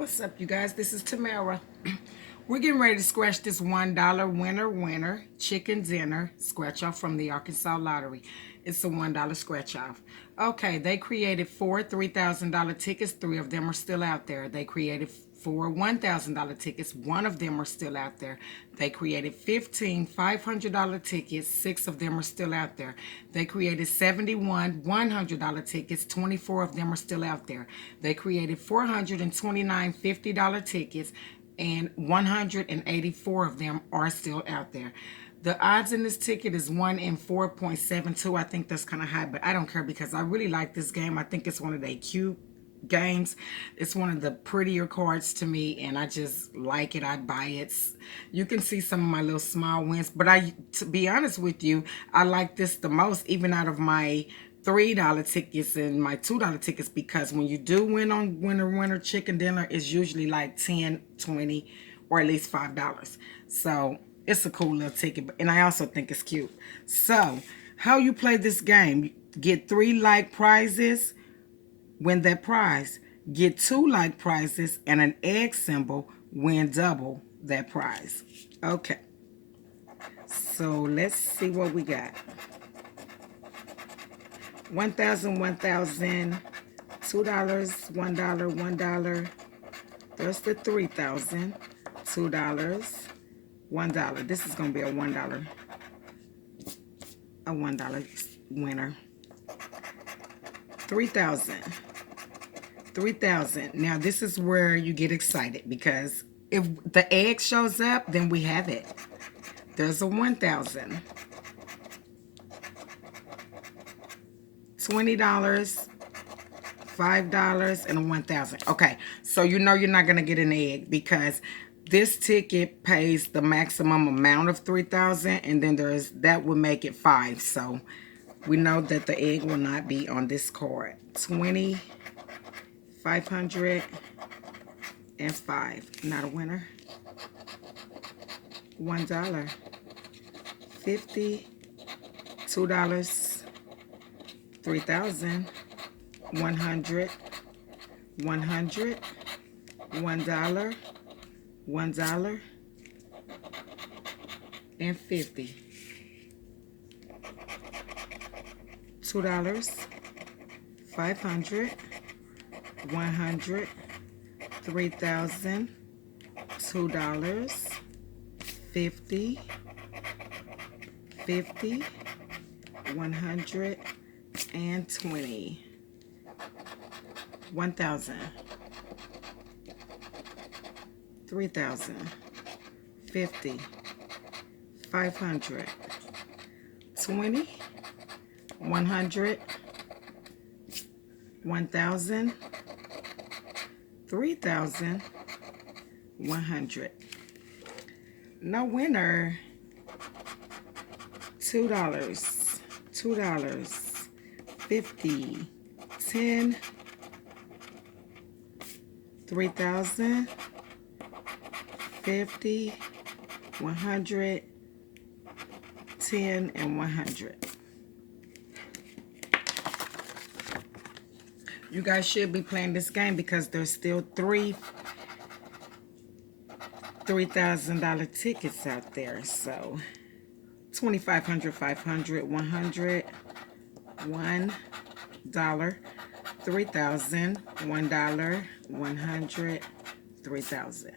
What's up, you guys? This is Tamara. We're getting ready to scratch this $1 winner chicken dinner scratch off from the Arkansas Lottery. It's a $1 scratch off. Okay, they created four $3,000 tickets. Three of them are still out there. They created four $1,000 tickets. One of them are still out there. They created 15 $500 tickets. Six of them are still out there. They created 71 $100 tickets. 24 of them are still out there. They created 429 $50 tickets, and 184 of them are still out there. The odds in this ticket is 1 in 4.72. I think that's kind of high, but I don't care because I really like this game. I think it's one of the cute games. It's one of the prettier cards to me, and I just like it. I'd buy it. You can see some of my little small wins, but to be honest with you, I like this the most, even out of my $3 tickets and my $2 tickets, because when you do win on winner chicken dinner, it's usually like 10, 20, or at least $5. So it's a cool little ticket, and I also think it's cute. So how you play this game: you get 3 like prizes, win that prize. Get 2 like prizes and an egg symbol, win double that prize. Okay, so let's see what we got. 1,000, 1,000, $2, $1, $1. There's the 3,000, $2, $1. This is gonna be a $1, winner. 3,000, 3,000. Now this is where you get excited, because if the egg shows up, then we have it. There's a 1,000. $20, $5, and a 1,000. Okay, so you know you're not gonna get an egg because this ticket pays the maximum amount of 3,000, and then that would make it 5. So we know that the egg will not be on this card. 20, 500, and 5. Not a winner. $1, 50, $2, 3,000, 100, 100, $1, $1, and 50. $2, 500, 100, 3,000, $2, 50, 50, 100, and 20. 1,000, 3,000, 50, 500, 20, 100, 1,000, 3,000, 100. No winner. $2, $2, 50, 10, 3,000, 50, 100, 10, and 100. You guys should be playing this game because there's still 3 $3,000 tickets out there. So 2,500, 500, 100, $1, 3,000, $1, 100, 3,000.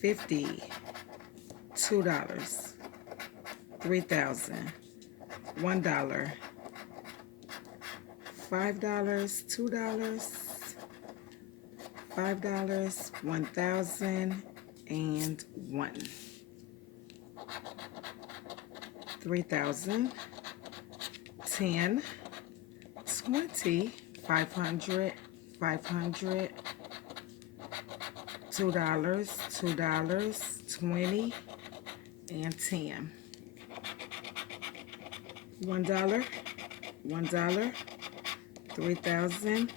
50, $2, 3,000, $1, $5, $2, $5, 1,000, and 1. 3,000, 10, 20, 500, 500, $2, $2, 20, and 10. $1, $1, 3,000,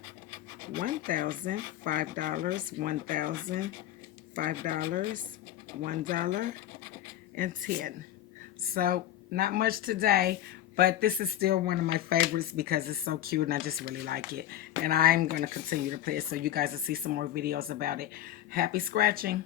1,000, $5, 1,000, $5, $1, and 10. So not much today, But this is still one of my favorites because it's so cute and I just really like it. And I'm going to continue to play it so you guys will see some more videos about it. Happy scratching.